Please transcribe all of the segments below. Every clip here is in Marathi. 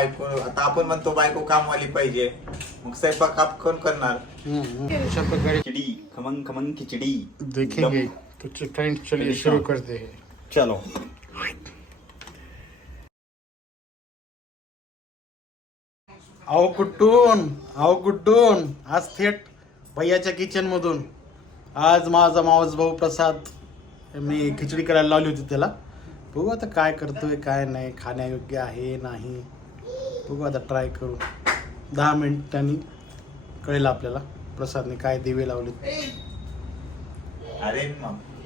बायको आता आपण म्हणतो बायको कामवाली पाहिजे, मग स्वयंपाक आप कोण करणार? खिचड़ी खमंग खमंग खिचड़ी देखेंगे तो फ्रेंड्स, चलिए शुरू करते हैं। चलो। आओ कुठून आज थेट भैयाच्या किचन मधून। आज माझा मावस भाऊ प्रसाद मी खिचडी करायला लावली होती त्याला। बघू आता काय करतोय काय नाही, खाण्यायोग्य आहे नाही बघू आता, ट्राय करू। 10 मिनिटांनी कळेल आपल्याला प्रसादने काय दिवे लावले। अरे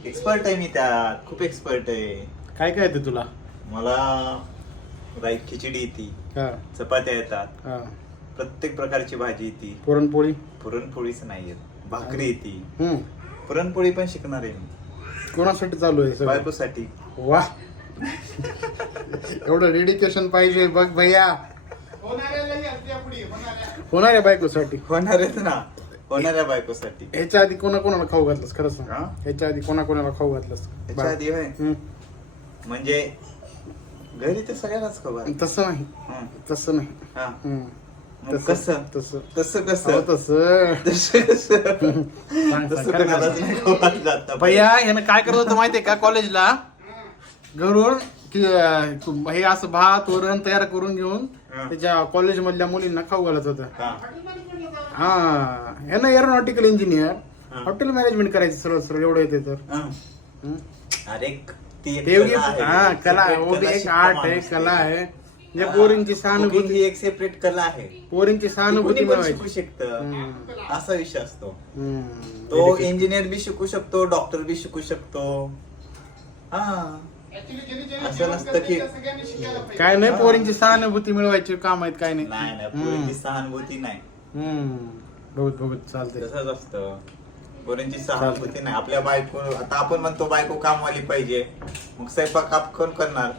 एक्सपर्ट आहे मी त्यात, खूप एक्सपर्ट आहे। काय काय येते तुला? मला राईट खिचडी येते, चपात्या येतात, प्रत्येक प्रकारची भाजी येते। पुरणपोळी? पुरणपोळीच नाही येत, भाकरी येते। पुरणपोळी पण शिकणार आहे मी। कोणासाठी चालू आहे? बायकोसाठी। वा एवढं डेडिकेशन पाहिजे बघ भैया। होणाऱ्या बायकोसाठी? होणारच ना, होणाऱ्या बायकोसाठी। ह्याच्या आधी कोणाकोणाला खाऊ घातलंस खरं सांग? ह्याच्या आधी कोणाकोणाला खाऊ घातलंस? ह्याच्या आधी होय म्हणजे घरी तर सगळ्यांनाच खाऊ घातलं। तसं नाही, तसं नाही। कसं तसं तसं कसं तसं भैया ह्यानं काय करत होतं माहितीये का? कॉलेजला घरून हे असं भात वरण तयार करून घेऊन त्याच्या कॉलेज मधल्या मुलींना खाऊ घालत होतं। हा ह्यानं एरोनॉटिकल इंजिनियर, हॉटेल मॅनेजमेंट करायचं सरळ सरळ एवढं येते तर। अरे हा कला, वो भी एक आर्ट है, कला है। म्हणजे पोरींची सहानुभूती ही एक सेपरेट कला आहे। पोरींची सहानुभूती शिकू शकतं, असा विषय असतो। तो इंजिनियर बी शिकू शकतो, डॉक्टर बी शिकू शकतो। हा असं नसतं की काय नाही, पोरींची सहानुभूती मिळवायची काम आहेत, काय नाही। नाही पोरींची सहानुभूती नाही। बहुत बहुत चालतंय, तसंच असतं। पोरींची सहानुभूती नाही। आपल्या बायको आता आपण म्हणतो बायको कामवाली पाहिजे, मग स्वयंपाक आप कोण करणार?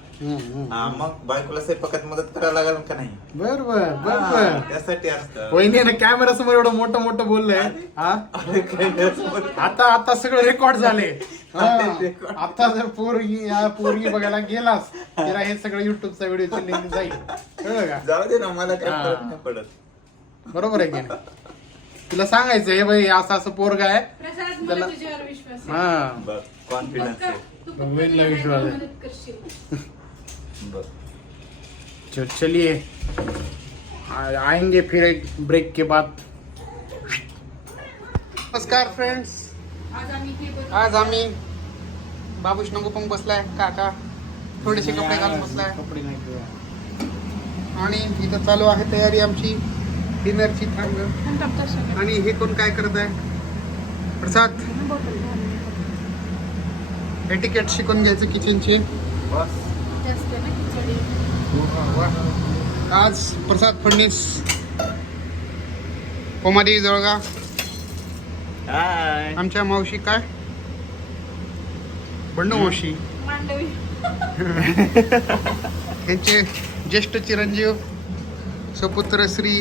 मग बायकोला स्वयंपाकात मदत करायला लागेल का नाही? बरोबर बरोबर, त्यासाठी असतं। वहिनीने कॅमेरा समोर एवढं मोठं मोठं बोललंय। आता सगळं रेकॉर्ड झाले। आता जर पोरगी बघायला गेलास तिला हे सगळं युट्यूबचा व्हिडिओ लिंक जाईल, कळलं का? जाऊ दे ना, मला काय फरक नाही पडत। बरोबर आहे की? तुला सांगायचं हे बाई असं असं पोरग आहे त्याला, हा कॉन्फिडन्स है। चलिए आएंगे फिर एक ब्रेक के बाद। नमस्कार फ्रेंड्स, आज आम्ही बाबूश नंगोपंग बसलाय, काका थोडेसे कपडे घालून बसलाय, कपडे नाही, आणि इथं चालू आहे तयारी आमची डिनरची। आणि हे कोण काय करत आहे? प्रसाद एटिकेट शिकून घ्यायचं किचनचे। आज प्रसाद फडणीस, कोमादेवी जळगाव, आमच्या मावशी काय बंडू मावशी, त्यांचे ज्येष्ठ चिरंजीव सुपुत्र Shri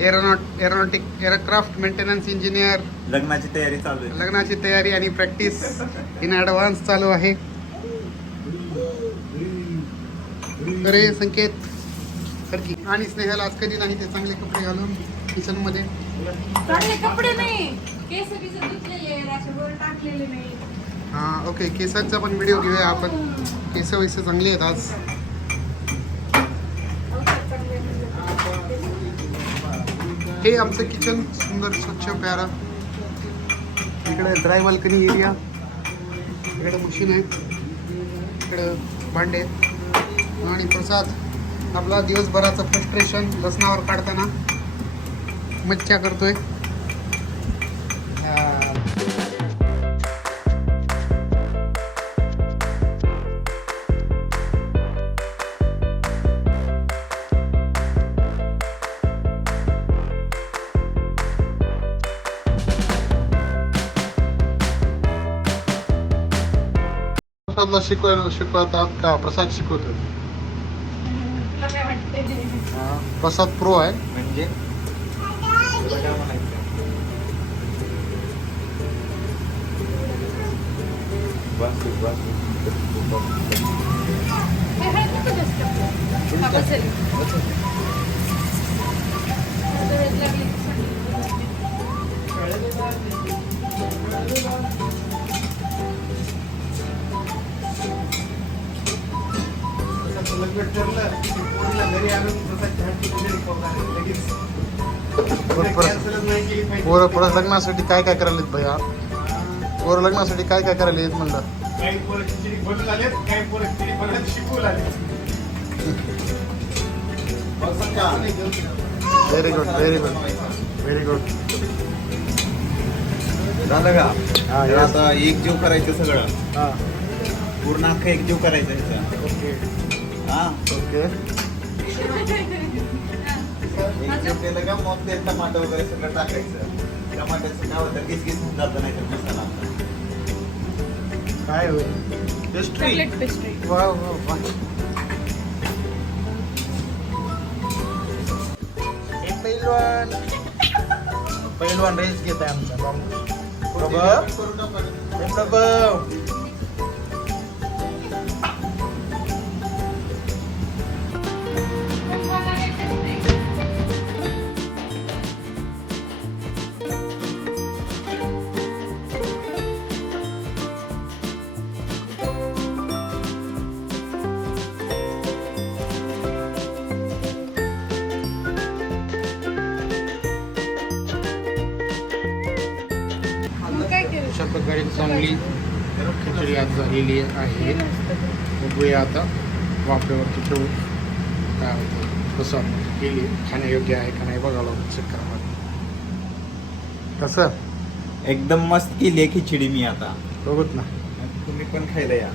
aeronautic aircraft maintenance engineer. लग्नाची तयारी चालू आहे। लग्नाची तयारी आणि प्रॅक्टिस इन ऍडव्हान्स चालू आहे। अरे संकेत सरकी आणि स्नेहल आज कधी नाही ते चांगले कपडे घालून किचन मध्ये। चांगले कपडे नाही, केस बिस धुतलेले, रॅशवर टाकलेले नाही। हा ओके, केसांचा पण व्हिडिओ घेऊया आपण। केस वैसे चांगले आहेत आज। हे आमचं किचन सुंदर स्वच्छ प्यारा। इकडे ड्राय बाल्कनी एरिया, इकडे मशीन आहे, इकडे भांडे, आणि प्रसाद आपला दिवसभराचं फ्रस्ट्रेशन लसणावर काढताना मज्जा करतोय। प्रसादला शिकवतात का? प्रसाद शिकवतो? प्रसाद प्रो आहे म्हणजे बस बस हे हळद नको जास्त टाकू. हा, बसेल. आता वेळ लागली की सांगेल. लग्न ठरलं पूर्ण घरी आणून तसा चहाची खिचडी खाणार लगेच. कॅन्सलच नाही केली पाहिजे. पोरं लग्नासाठी काय काय करायलेत भैया? पोरं लग्नासाठी काय काय करायलेत म्हणलं? काही पोरं खिचडी बनवून आलेत, काही पोरं खिचडी बनवून शिकवून आले. Very good very good very good. झालं का? हा, तर आता एक जीव करायचं सगळं, हां पूर्ण अख्खा एक जीव करायचं ह्याचा. ओके हा ओके. एक जीव केलं का मग ते टमाटर वगैरे सगळं टाकायचं. टमाट्याचं काय होतं गिसगिस होऊन जातं नाही तर मसाला. काय होईल? पेस्ट्री. Chocolate pastry. वा वा वा. हे पहिलवान रेस घेत आहे आमचा बाबू. हे प्रभू. मग काय केलं? अशा प्रकारे चांगली खिचडी आज झालेली आहे. बघूया आता वाफेवरती ठेवून काय होतं, कसं केली, खाण्यायोग्य आहे का नाही बघावं लागेल, चेक करावं लागेल. कसं एकदम मस्त केली आहे खिचडी मी आता. बघत ना. तुम्ही पण खायला या.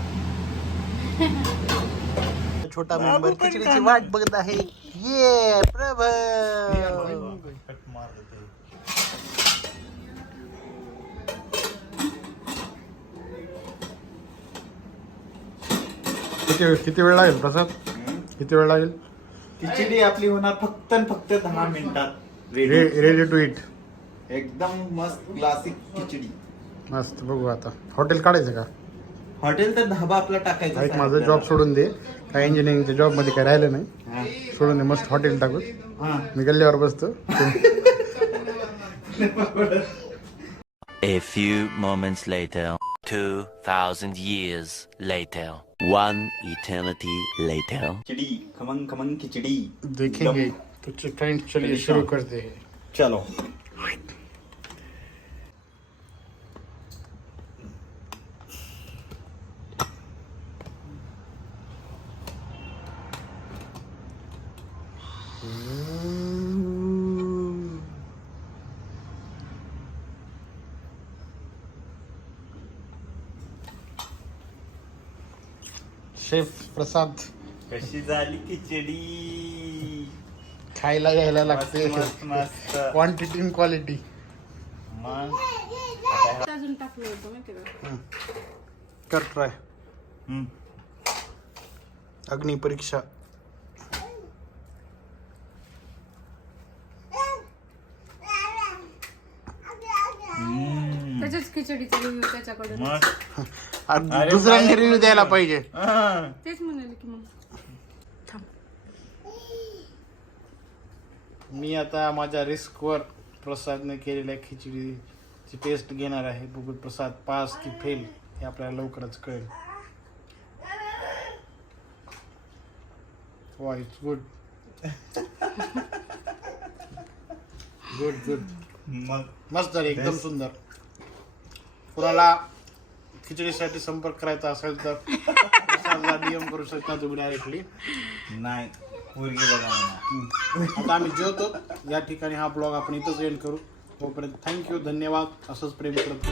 छोटा मेंबर खिचडीची वाट बघत आहे. ये प्रभू. किती वेळ लागेल प्रसाद? किती वेळ लागेल? खिचडी आपली होणार फक्त आणि फक्त 10 मिनिटात रेडी. Ready to it. एकदम मस्त क्लासिक खिचडी. मस्त. बघू आता हॉटेल काढायचं का? हॉटेल तर धाबा आपला टाकायचा. ऐक माझा जॉब सोडून दे. काय इंजिनिअरिंगच्या जॉब मध्ये काय राहिलं नाही. हा. सोडून दे. मस्त हॉटेल टाकू. हा. मी गल्ल्यावर बसतो. A few moments later, 2,000 years later, one eternity later. खिचडी खमंग खमंग खिचडी. देखेंगे. तो फ्रेंड चलिए शुरू करते हैं. चलो. शेफ प्रसाद कशी झाली खिचडी? खायला घ्यायला लागते. मस्त मस्त. Quantity in quality. मग अजून टाकलं होतं माहिती का? कर ट्राय. हम्म. अग्नि परीक्षा. त्याच्याच खिचडीचा रिव्ह्यू त्याच्याकडून. मग आणि दुसऱ्यांनी रिव्ह्यू द्यायला पाहिजे. हा. तेच म्हणाले की मग थांब. मी आता माझ्या रिस्कवर प्रसादने केलेल्या खिचडीची टेस्ट घेणार आहे. बघू प्रसाद पास की फेल हे आपल्याला लवकरच कळेल. वा इट्स गुड. Good good. मग मस्त झाली एकदम सुंदर. कुणाला खिचडीसाठी संपर्क करायचा असेल तर प्रसादला DM करू शकता तुम्ही डायरेक्टली. नाही पोरगी बघा म्हणा. आता आम्ही जेवतो. या ठिकाणी हा ब्लॉग आपण इथंच एंड करू. तोपर्यंत थँक्यू, धन्यवाद. असंच प्रेम करत